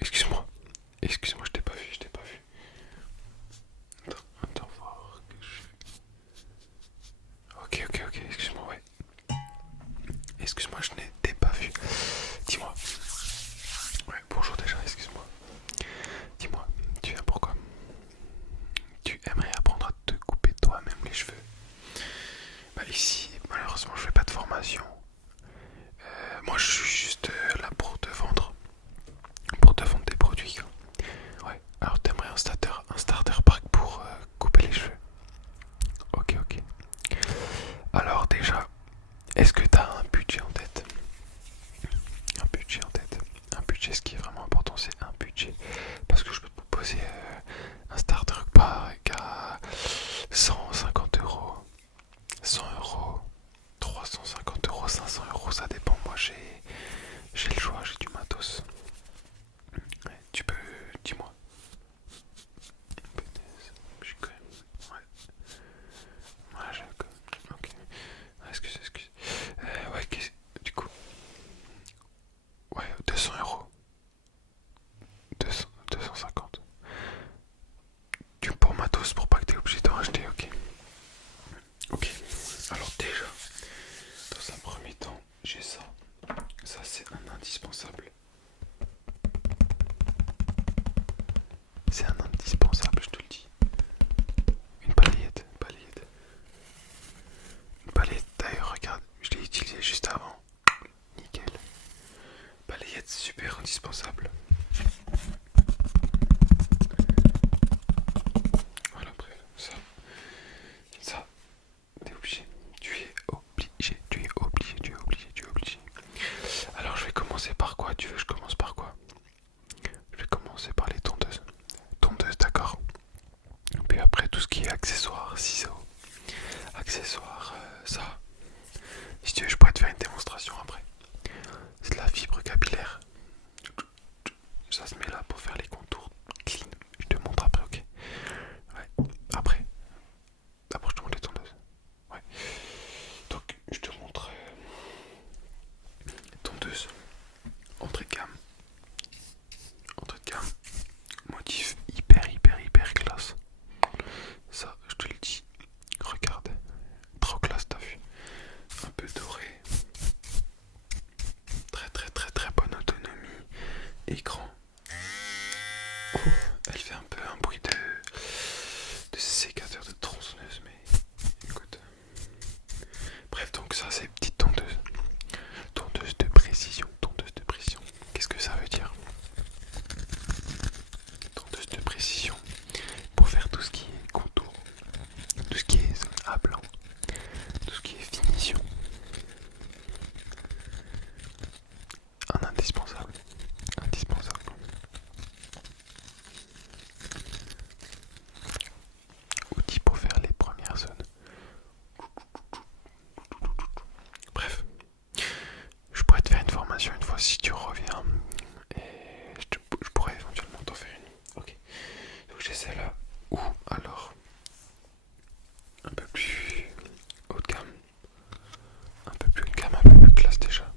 Excuse-moi. Excuse-moi, je t'ai pas vu, je t'ai pas vu. Attends, voir que je... Ok, excuse-moi, ouais. Excuse-moi, je n'étais pas vu. Dis-moi. Ouais, bonjour déjà, excuse-moi. Dis-moi, tu viens pourquoi? Tu aimerais apprendre à te couper toi-même les cheveux? Bah ici, malheureusement, je fais pas de formation. Moi, je suis juste là pour te vendre des produits, quoi. Ouais, alors t'aimerais un starter pack pour couper les cheveux? Ok. Alors déjà, est-ce que t'as un budget en tête? Un budget en tête. Un budget, ce qui est vraiment important, c'est un budget. Parce que je peux te proposer un starter pack à 150 euros, 100 euros, 350 euros, 500 euros, ça dépend. Moi, j'ai le choix, j'ai du matos. Ouais, tu peux, dis-moi. Je suis quand même. Ouais, j'ai. Ok. Excuse. Ouais, du coup. Ouais, 200 euros. 200, 250. Pour matos, pour pas que t'aies obligé d'en racheter, ok. Ok. Alors, déjà, dans un premier temps, j'ai ça. Ça, c'est un indispensable. C'est un indispensable, je te le dis. Une balayette, Une balayette, d'ailleurs, regarde, je l'ai utilisé juste avant. Nickel. Balayette super indispensable. Voilà, bref, ça, t'es obligé. Tu es obligé. Alors, je vais commencer par quoi? Tu veux que je commence par quoi? Je vais commencer par les tondeuses. Tondeuses, d'accord. Puis après, tout ce qui est accessoires, ciseaux, accessoires, ça. Si tu veux, je pourrais te faire une démonstration après. C'est de la fibre capillaire. Ça se met là pour faire les contours clean. Je te montre après, ok? Ouais. Après, je te montre les tondeuses. Ouais. Donc, je te montre tondeuse. Entrée de gamme. Entrée de gamme. Motif hyper classe. Ça, je te le dis. Regarde. Trop classe, t'as vu? Un peu doré. Très bonne autonomie. Écran. Oh, elle fait un peu un bruit de sécateur de tronçonneuse, mais écoute. Bref, donc ça c'est petite tondeuse. Tondeuse de précision. Tondeuse de précision. Qu'est-ce que ça veut dire? Tondeuse de précision. Pour faire tout ce qui est contour, tout ce qui est zone à blanc, tout ce qui est finition. Un indispensable. Indispensable. Outil pour faire les premières zones. Bref, je pourrais te faire une formation une fois si tu reviens. Et je pourrais éventuellement t'en faire une. Ok. Donc j'ai celle-là. Ou alors un peu plus haut de gamme. Un peu plus haut de gamme, un peu plus classe déjà.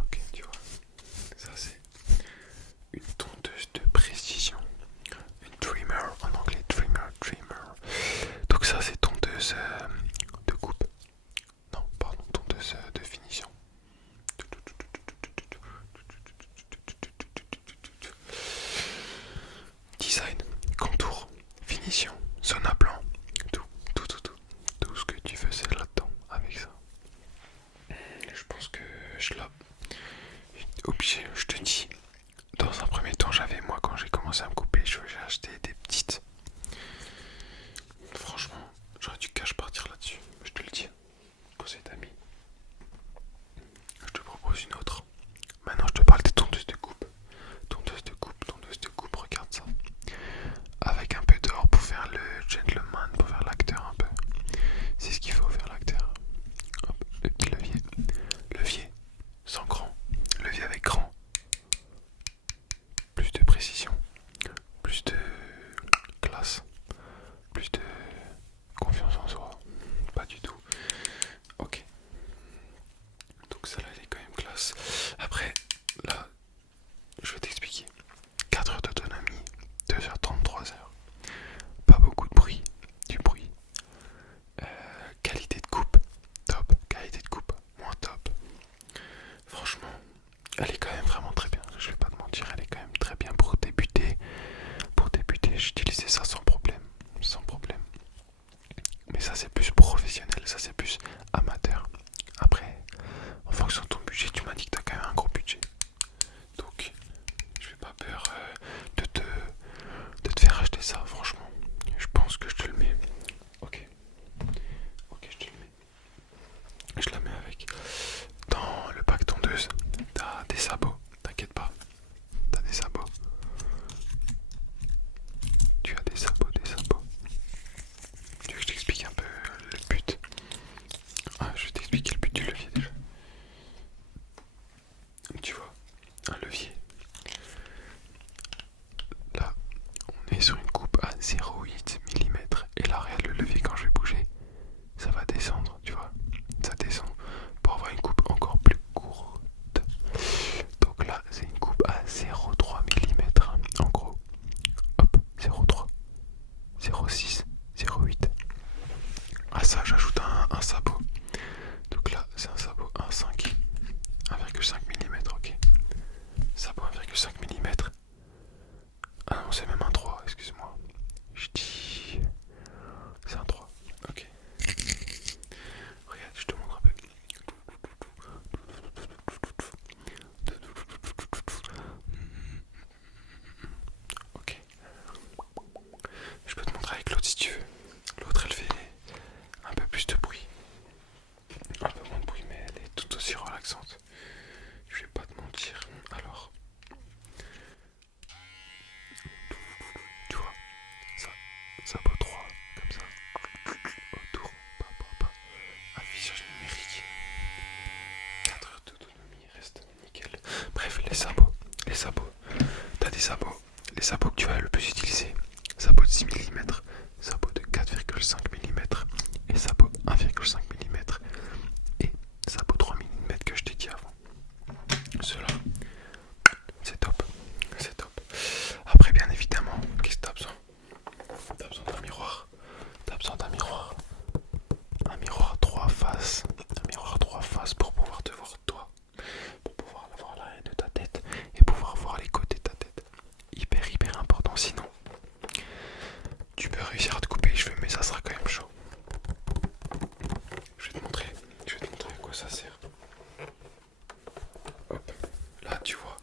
Ok, tu vois. Ça c'est une tondeuse de précision. Une trimmer en anglais, trimmer. Donc ça c'est tondeuse de coupe. Non, pardon, tondeuse de finition. Design, contour, finition, zone à blanc, tout. Tout ce que tu faisais là-dedans avec ça. Je pense que je l'ai obligé, je te dis. Dans un premier temps, moi quand j'ai commencé à me couper les cheveux, j'ai acheté des petites. Franchement, j'aurais dû cash partir là-dessus, je te le dis. Conseil d'amis. Je te propose une autre. Maintenant, je te parle des tondeuses de coupe. Tondeuse de coupe, regarde ça. Avec un peu d'or pour faire le gentleman, pour faire l'acteur un peu. C'est ce qu'il faut faire l'acteur. Hop, le petit levier. Levier sans grand. Levier avec grand. Plus de précision. Plus de classe. Plus de confiance en soi. Pas du tout. Ok. Donc celle-là elle est quand même classe. Elle est quand même vraiment très bien. Je vais pas te mentir, elle est quand même très bien pour débuter. Pour débuter, j'utilisais ça sans problème. Sans problème. Mais ça c'est plus professionnel, ça c'est plus amateur. Après, en fonction de ton budget, tu m'as dit que t'as quand même un gros budget. Donc, je n'ai pas peur de te faire acheter ça, franchement. Je pense que je te le mets. Ok, ok, je te le mets. Je la mets avec. Dans le pack tondeuse, t'as des sabots, t'inquiète pas. T'as des sabots. Tu as des sabots, des sabots. Tu veux que je t'explique un peu le but? Ah, je vais t'expliquer le but du levier déjà. Tu vois, un levier. Là, on est sur une coupe à 0,8 mm. Et là, regarde le levier quand je vais bouger. Ça va descendre, tu vois. Ça descend pour avoir une coupe encore plus courte. Donc là, c'est une coupe à 0,3 mm. En gros, hop, 0,3, 0,6, 0,8. À ça, j'ajoute un sabot. Donc là, c'est un sabot 1,5, 1,5 mm, ok. Sabot 1,5 mm. Ah non, c'est même un 3, excuse-moi. Je dis... C'est un 3, ok. Regarde, je te montre un peu. Ok. Je peux te montrer avec l'autre si tu veux. L'autre, elle fait un peu plus de bruit. Un peu moins de bruit, mais elle est tout aussi relaxante. Je vais pas te mentir. Alors, tu vois, ça vaut 3, comme ça. Autour, pas. Affichage numérique. 4 heures d'autonomie, reste nickel. Bref, les sabots. T'as des sabots. Les sabots que tu vas le plus utiliser. Sabots de 6 mm, sabots de 4,5 mm et sabots 1,5 mm et sabots 3 mm que je t'ai dit avant. Ceux-là, c'est top. C'est top. Après, bien évidemment, qu'est-ce que t'as besoin? T'as besoin d'un miroir. T'as besoin d'un miroir. Un miroir 3 faces. Un miroir 3 faces pour pouvoir te voir toi. Pour pouvoir voir l'arrière de ta tête et pouvoir voir les côtés de ta tête. Hyper important, sinon tu peux réussir à te couper les cheveux, mais ça sera quand même chaud. Je vais te montrer à quoi ça sert. Hop, là tu vois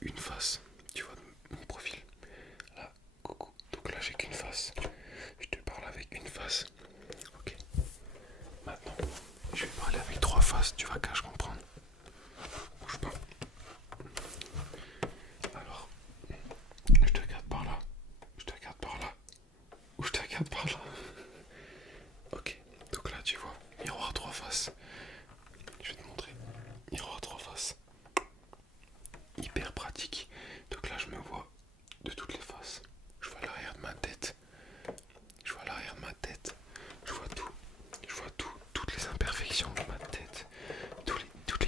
une face, tu vois mon profil. Là, coucou. Donc là j'ai qu'une face. Je te parle avec une face. Ok. Maintenant, je vais parler avec 3 faces. Tu vas qu'à je comprendre. Bouge pas. Alors, je te regarde par là. Je te regarde par là. Ou je te regarde par là. Ok. Donc là tu vois, miroir 3 faces. Je vais te montrer. Miroir 3 faces. Hyper pratique. Donc là je me vois de toutes les faces. Je vois l'arrière de ma tête. Je vois l'arrière de ma tête. Je vois tout. Je vois tout. Toutes les imperfections de ma tête. Toutes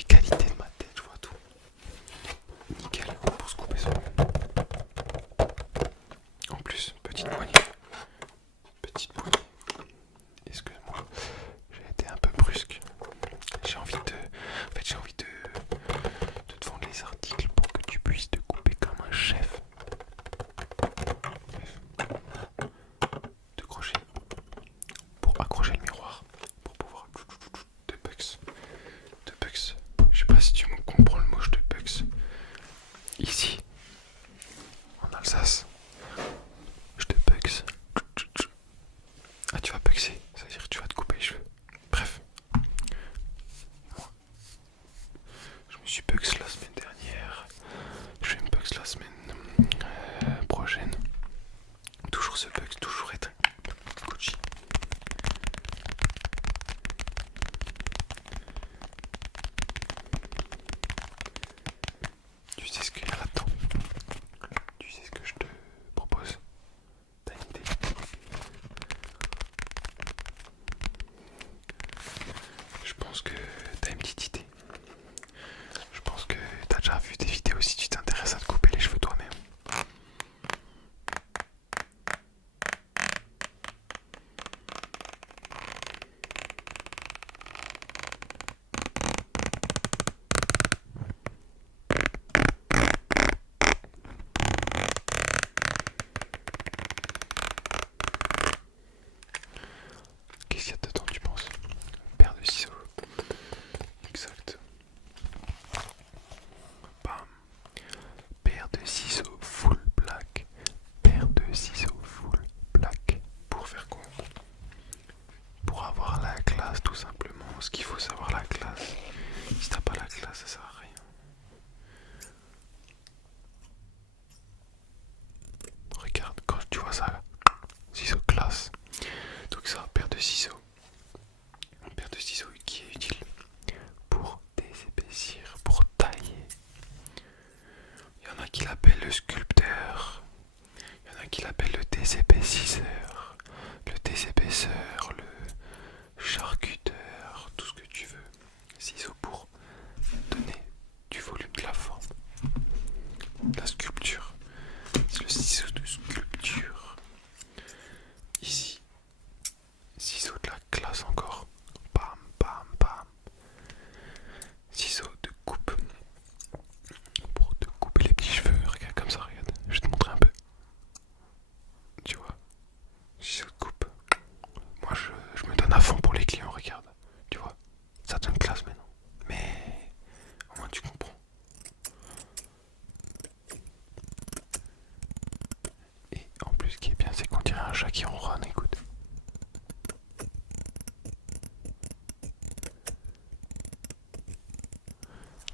qui ronronne, écoute.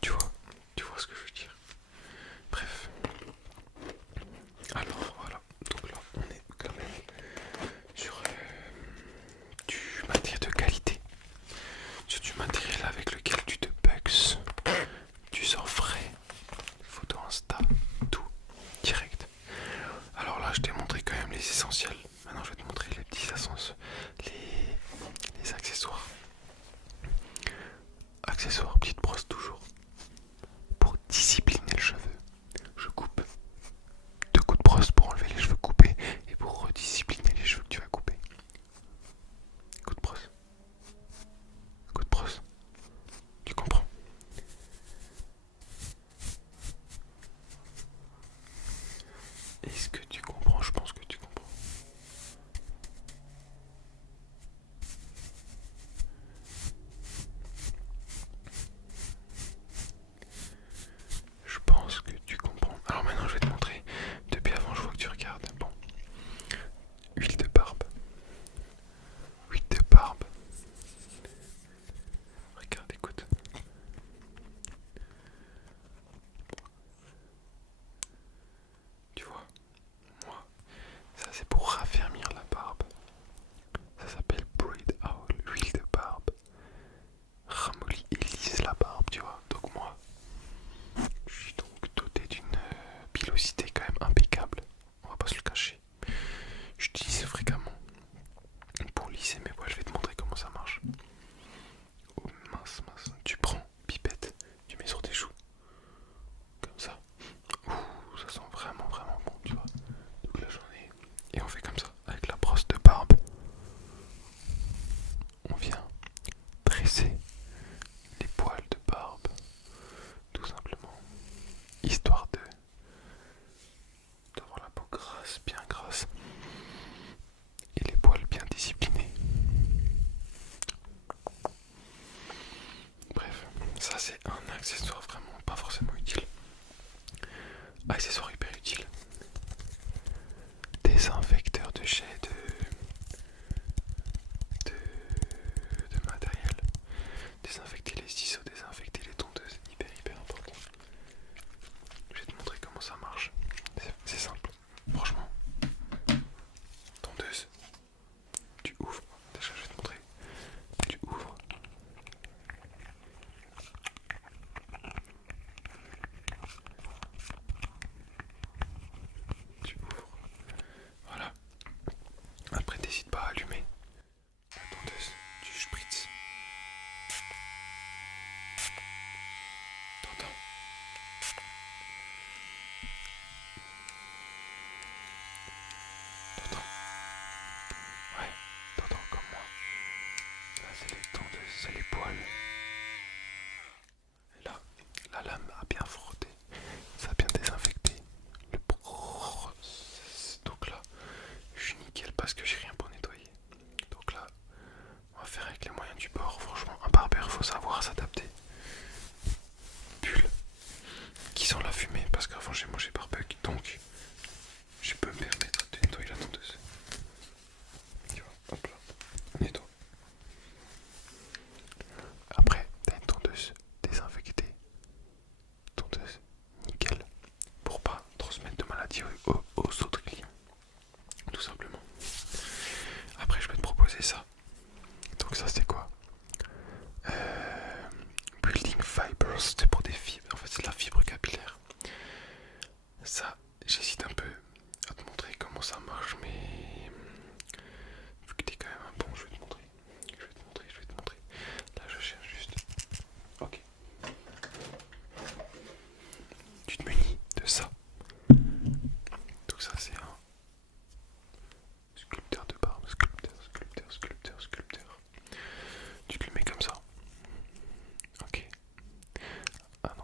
Tu vois, tu vois ce que je veux dire. Bref. Alors voilà, donc là on est quand même sur du matériel de qualité. Sur du matériel avec lequel tu te bugs. Tu sors frais. Photo Insta, tout direct. Alors là je t'ai montré quand même les essentiels. Maintenant je vais te montrer les petits ascensos, les accessoires. Accessoires, petite brosse toujours. Pour discipliner le cheveu, je coupe. 2 coups de brosse pour enlever les cheveux coupés et pour rediscipliner les cheveux que tu vas couper. Coup de brosse. Coup de brosse. Tu comprends? Est-ce que tu comprends? Je pense que tu comprends. Je pense que tu comprends. Alors maintenant je vais te montrer. Depuis avant je vois que tu regardes. Bon. Huile de barbe. Huile de barbe. Regarde, écoute. Tu vois, moi, ça c'est pour raffermir la barbe. Ça s'appelle Braid Owl, huile de barbe. Ramollit et lisse la barbe, tu vois. Donc moi, je suis donc doté d'une pilosité quand même impeccable. On va pas se le cacher. J'utilise fréquemment pour lisser mes poils. Je vais te montrer comment ça marche. Oh mince, mince. Tu prends pipette, tu mets sur tes joues. Comme ça. Ouh, ça sent vraiment, vraiment bon, tu vois. Toute la journée. Et on fait comme ça, avec la brosse de barbe. On vient dresser les poils de barbe, tout simplement. Histoire d'avoir la peau grasse, bien grasse. Et les poils bien disciplinés. Bref, ça c'est un accessoire vraiment pas forcément utile. Accessoire hyper utile. Désinfecteur de jet de matériel. Désinfecter les ciseaux, désinfecter les tondeuses, hyper important. Je vais te montrer comment ça marche. C'est simple. Franchement. Tondeuse. Tu ouvres. Déjà je vais te montrer. Tu ouvres. Tu ouvres. Voilà. Après n'hésite pas à allumer la tondeuse. Tu spritz. T'entends? T'entends? Ouais, t'entends comme moi. Là c'est les tondeuses, c'est les poils. Et là, la lame a bien frotté. Ça a bien désinfecté. Le process. Donc là, je suis nickel parce que j'ai rien pour nettoyer. Donc là, on va faire avec les moyens du bord. Franchement, un barbeur, faut savoir s'adapter. Bulle qui sent la fumée parce qu'avant j'ai mangé barbecue, donc je peux me permettre de nettoyer la tondeuse. Tu vois, hop là, on nettoie. Après, t'as une tondeuse désinfectée, tondeuse nickel, pour pas transmettre de maladies aux autres clients, tout simplement. Après, je vais te proposer ça. Donc ça, c'est quoi? Building Fibers, c'est pour des fibres. En fait, c'est de la fibre capillaire. Ça, j'hésite un peu à te montrer comment ça marche, mais vu que t'es quand même un bon, je vais te montrer. Je vais te montrer. Là, je cherche juste. Ok. Tu te munis de ça. Donc ça, c'est un sculpteur de barbe. Sculpteur. Tu te le mets comme ça. Ok. Ah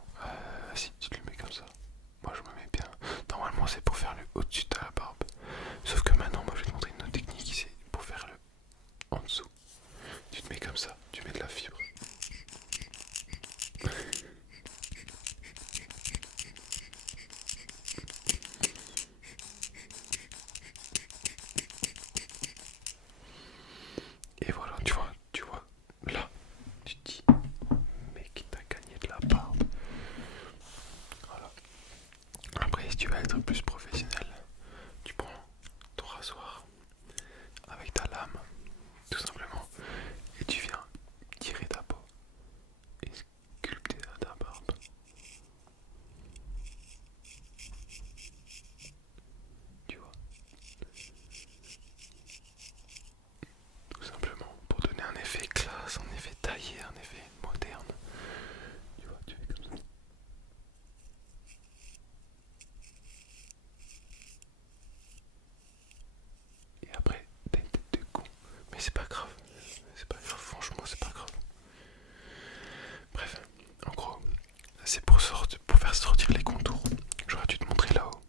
c'est pour faire sortir les contours. J'aurais dû te montrer là-haut.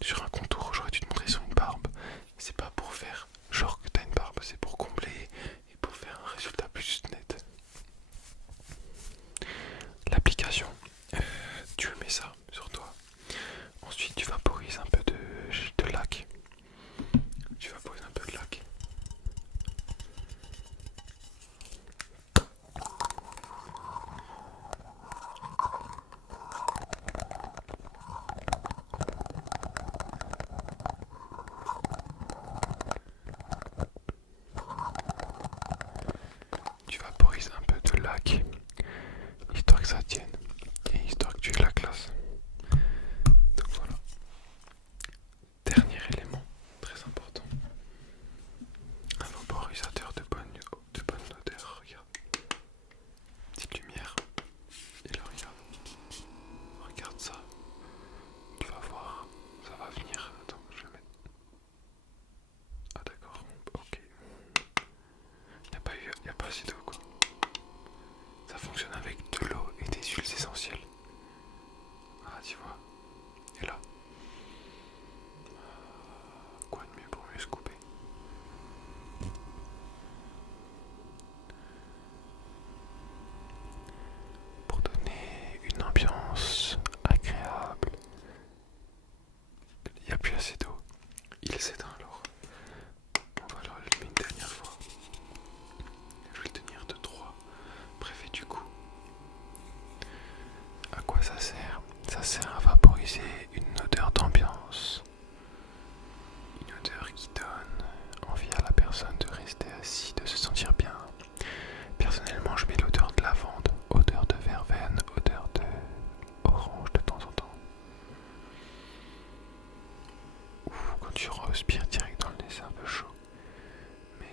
Sur un contour, j'aurais dû te montrer sur une barbe. C'est pas pour faire genre que t'as une barbe, c'est pour combler et pour faire un résultat plus net. L'application, tu mets ça sur toi. Ensuite, tu vaporises un peu de lac. Tu vaporises un peu de lac. Tu vaporises un peu de lac, histoire que ça tienne et histoire que tu aies la classe. Donc voilà. Dernier élément, très important. Un vaporisateur de bonne odeur. Regarde. Petite lumière. Et là, regarde. Regarde ça. Tu vas voir. Ça va venir. Attends, je vais mettre. Ah d'accord. Ok. Y a pas assez d'eau quoi. Ça fonctionne avec de l'eau et des huiles essentielles. Ah tu vois. Et là. Quoi de mieux pour mieux se couper. Pour donner une ambiance agréable. Il n'y a plus assez d'eau. Il s'éteint alors. On va l'allumer une dernière fois. Je vais le tenir de 3. Bref, et du coup, à quoi ça sert? Ça sert à vaporiser une odeur d'ambiance. Une odeur qui donne envie à la personne de rester assis, de se sentir bien. Personnellement, je mets l'odeur de lavande, odeur de verveine, odeur de orange de temps en temps. Ouf, quand tu respires direct dans le nez, c'est un peu chaud. Mais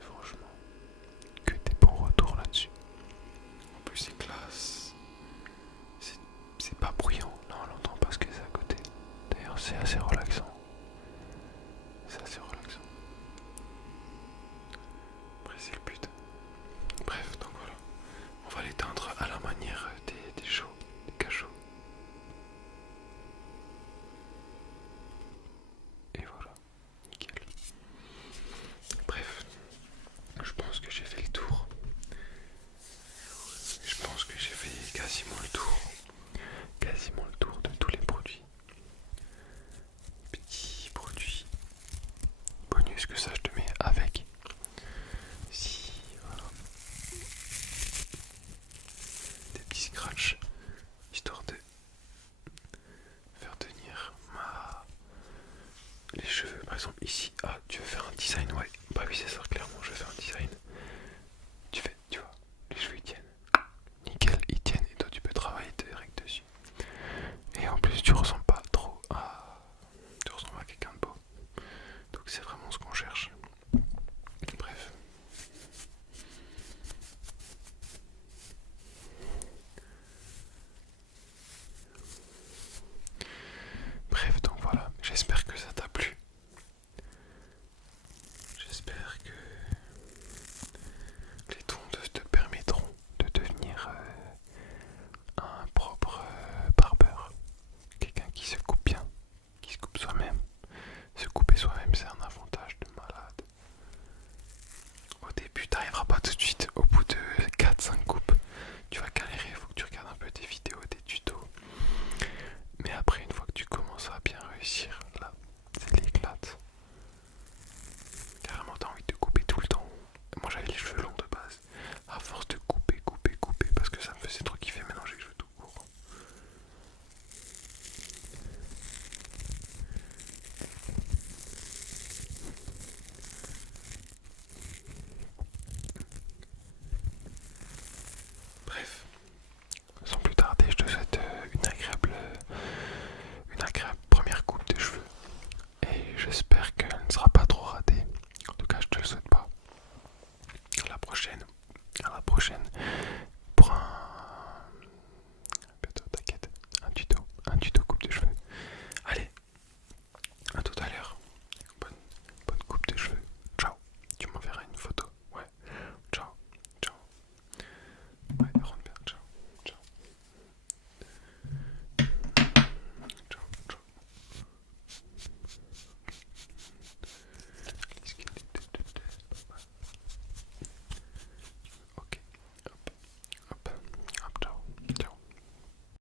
franchement, que des bons retours là-dessus. En plus, c'est classe. C'est pas bruyant. Non, on l'entend parce que c'est à côté. D'ailleurs, c'est assez relaxant. C'est assez relaxant. Après, c'est le but. Bref, donc voilà. On va l'éteindre à la manière des chauds, des cachots. Et voilà. Nickel. Bref. Je pense que j'ai fait le tour. Je pense que j'ai fait quasiment le tour. Quasiment le tour de tous les produits. Petits produits bonus que ça je te mets avec. Si, voilà. Des petits scratchs